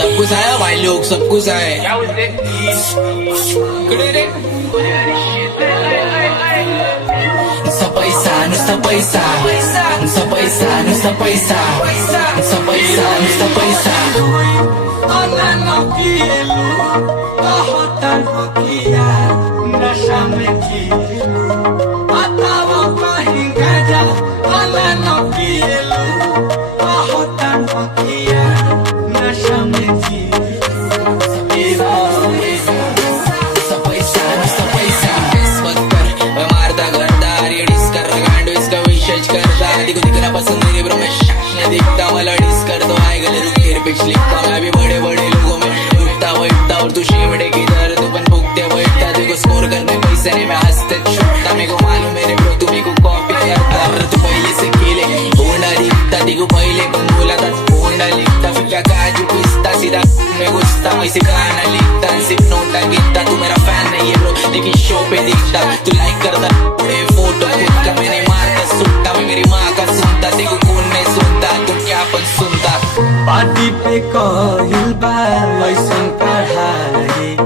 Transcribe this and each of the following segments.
सब कुछ आया भाई लोग, सब कुछ आए। नुसता पैसा, नुसता पैसा, नुसता पैसा, नुसता पैसा, नुसता पैसा, नुसता पैसा। नशा में पसंद मेरे ब्रो मैं शान दिखता मला डिस कर दो आए गले रुक तेरे पिक्स लिखता मैं भी बड़े बड़े लोगों में उठता बैठता और तू शिमड़े की दर तू बन भुगते बैठता देखो स्कोर करने पैसे नहीं मैं हंसते छुटता मेरे को मालूम मेरे ब्रो तू मेरे को कॉपी करता तू पहले से खेले होना लिखता देखो पहले तुम बोला था होना लिखता फिर क्या काजू पिस्ता सीधा मैं घुसता मैं सिखाना लिखता सिर्फ नोटा गिरता तू मेरा फैन नहीं है ब्रो लेकिन शो पे दिखता तू लाइक करता बड़े फोटो खुद का मैंने मारता सुनता मैं मेरी माँ का सुनता देखो कौन नहीं सुनता तुम क्या पन सुनता पार्टी पे कोहिल बा ऐसन कढ़ाई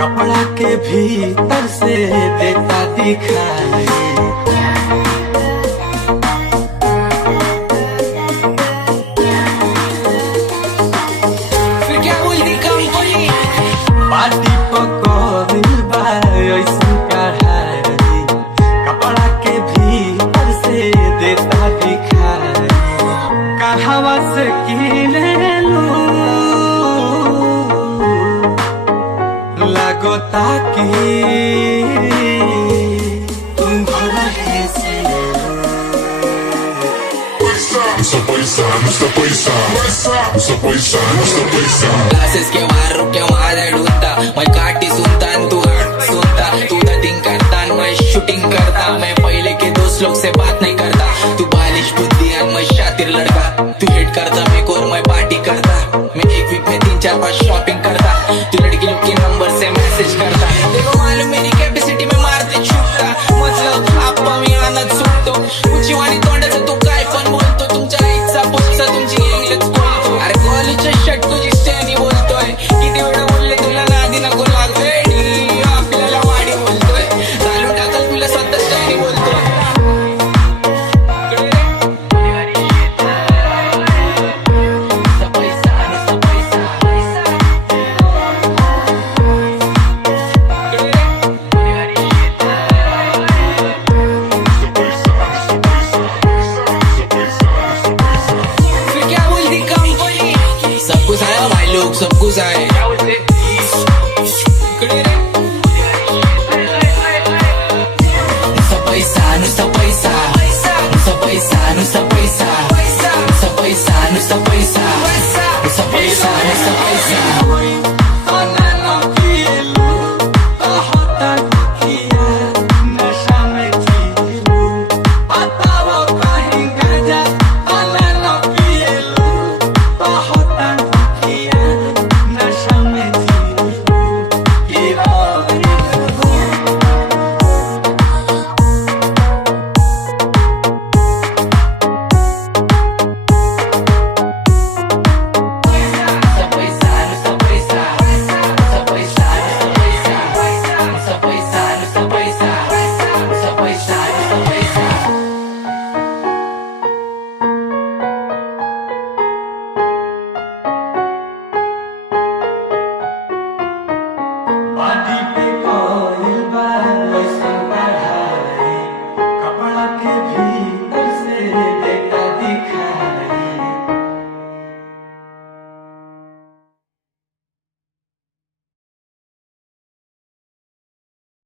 कपड़ा के भीतर से देता दिखाई फिर क्या बोलती कंपनी पार्टी पे कोहिल बा ऐसन कढ़ाई कपड़ा के भीतर से देता दिखाई कहवा से किने लू लगो ताकि तुम रहे से Nuestra paisa, nuestra paisa, nuestra paisa, nuestra paisa. Classes के बाहर रुक के वहां ढूंढता मैं काटी सुनता तू सुनता तू दटिंग करता मैं शूटिंग करता मैं पहले के दोस्त लोग से बात नहीं करता तू बालिश बुद्धि मैं शातिर लड़का तू हिट करता मैं को मैं पार्टी करता मैं एक वीक में 3-4 शॉपिंग करता तू लड़की लोग के नंबर से मैसेज करता देखो मालूम मेरी कैपेसिटी में मारते छुपता मतलब आप मी आनंद सुटतो उची वाणी तोंडाचं तू काय पण बोलतो तुमच्या आईचा पुढचा तुमची इंग्लिश बोलतो अरे कॉलेजच्या शर्ट तुझी स्टॅनी बोलतोय किती वेळा बोलले तुला नादी नको लागतोय आपल्याला वाडी बोलतोय चालू टाकल तुला स्वतः स्टॅनी बोलतोय फिर क्या बोलती कंपनी सब कुछ आया भाई लोग सब कुछ आए